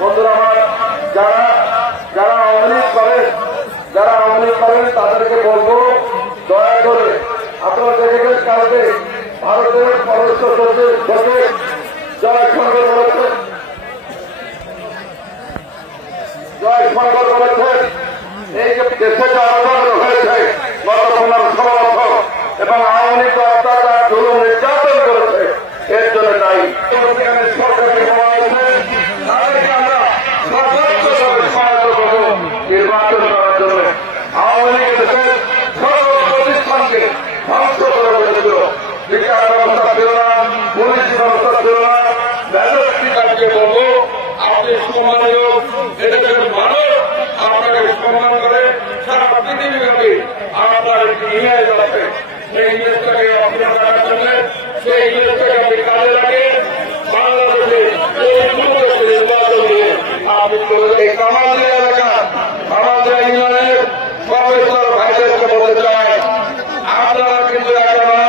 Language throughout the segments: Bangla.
বন্ধুরা আমার, যারা আওয়ামী লীগ করেন তাদেরকে বলবো, দয়া করে আপনারা দেখেছেন কালকে ভারতের পররাষ্ট্র সচিব জয়শঙ্কর বলেছেন এই যে দেশে যে আন্দোলন হয়েছে গত 15-16 বছর এবং আওয়ামী লীগ অত্যাচার জুলুম নির্যাতন করেছে, এর জন্য দায়ী সরকারকে বলা হয়েছে তাদেরকে আমরা সর্বোচ্চভাবে সহায়তা করব নির্বাচন করার জন্য। আওয়ামী লীগ দেশের সর্ব প্রতিষ্ঠানকে ধ্বংস করে বলেছিল, বিচার ব্যবস্থা ছিল না, পুলিশ ব্যবস্থা ছিল না। ম্যাজিস্ট্রেটকে বলবো আপনি সম্মানীয় এদেশের মানুষ আপনাকে সম্মান করে সারা পৃথিবীব্যাপী আপনার একটি ইমেজ আছে, সেই ইমেজটাকে অর্জন করার জন্য সেই ইমেজটাকে আপনি কাজে লাগিয়ে বাংলাদেশে এই যুবদেশে নির্বাচন দিয়ে আপনি এই কামালদিয়া এলাকা কামালদিয়া ইউনিয়নের প্রফেসর ভাইদেরকে বলতে চাই, আপনারা কিন্তু একা না,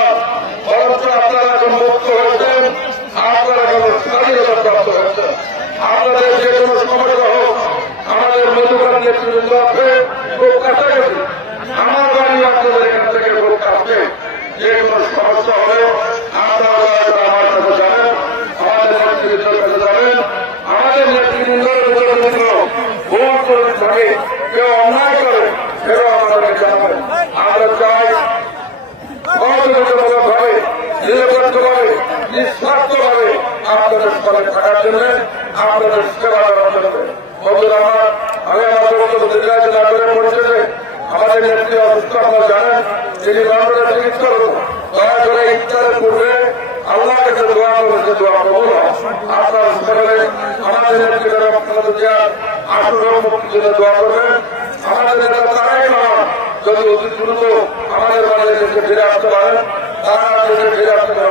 বরঞ্চ আপনারা এখন মুক্ত হয়েছেন, আপনারা এখন স্বাধীনতা প্রাপ্ত হয়েছেন। আপনাদের যে কোনো সমস্যা হোক, আমাদের মধুকার নেতৃবৃন্দ আছে খুব কাছাকাছি, আমার বাড়ি আপনাদের এখান থেকে খুব কাছে, যে কোনো সমস্যা হলে আপনারা আমার কাছে যাবেন, আমাদের নেতৃবৃন্দের কাছে যাবেন। আমাদের নেতৃবৃন্দের ভিতরে যদি ভুল করে থাকে, কেউ অন্যায় করে, সেটাও আমাদেরকে জানাবেন। আমরা চাই সহযোগিতামূলকভাবে, নিরপেক্ষভাবে, নিঃস্বার্থভাবে আপনাদের স্থলে থাকার জন্য আপনাদের সেবা দেওয়ার জন্য। বন্ধুরা আমার, আমি আমার বক্তব্য দীর্ঘায়িত না করে পরিশেষে আমাদের নেত্রী অসুস্থ, আপনারা জানেন তিনি লন্ডনে চিকিৎসা করতেন। দয়া করে ইফতারের পূর্বে আল্লাহ কাছে দোয়া করেছে, দোয়া কবুল হয়। আপনার সকলে আমাদের নেত্রীদের আশুর মুক্তির জন্য দোয়া করবেন। আমাদের নেতা তারাই নয়, যদি অতি দ্রুত আমাদের বাড়িতে ফিরে আসতে পারেন, তারা ফিরে আসতে পারে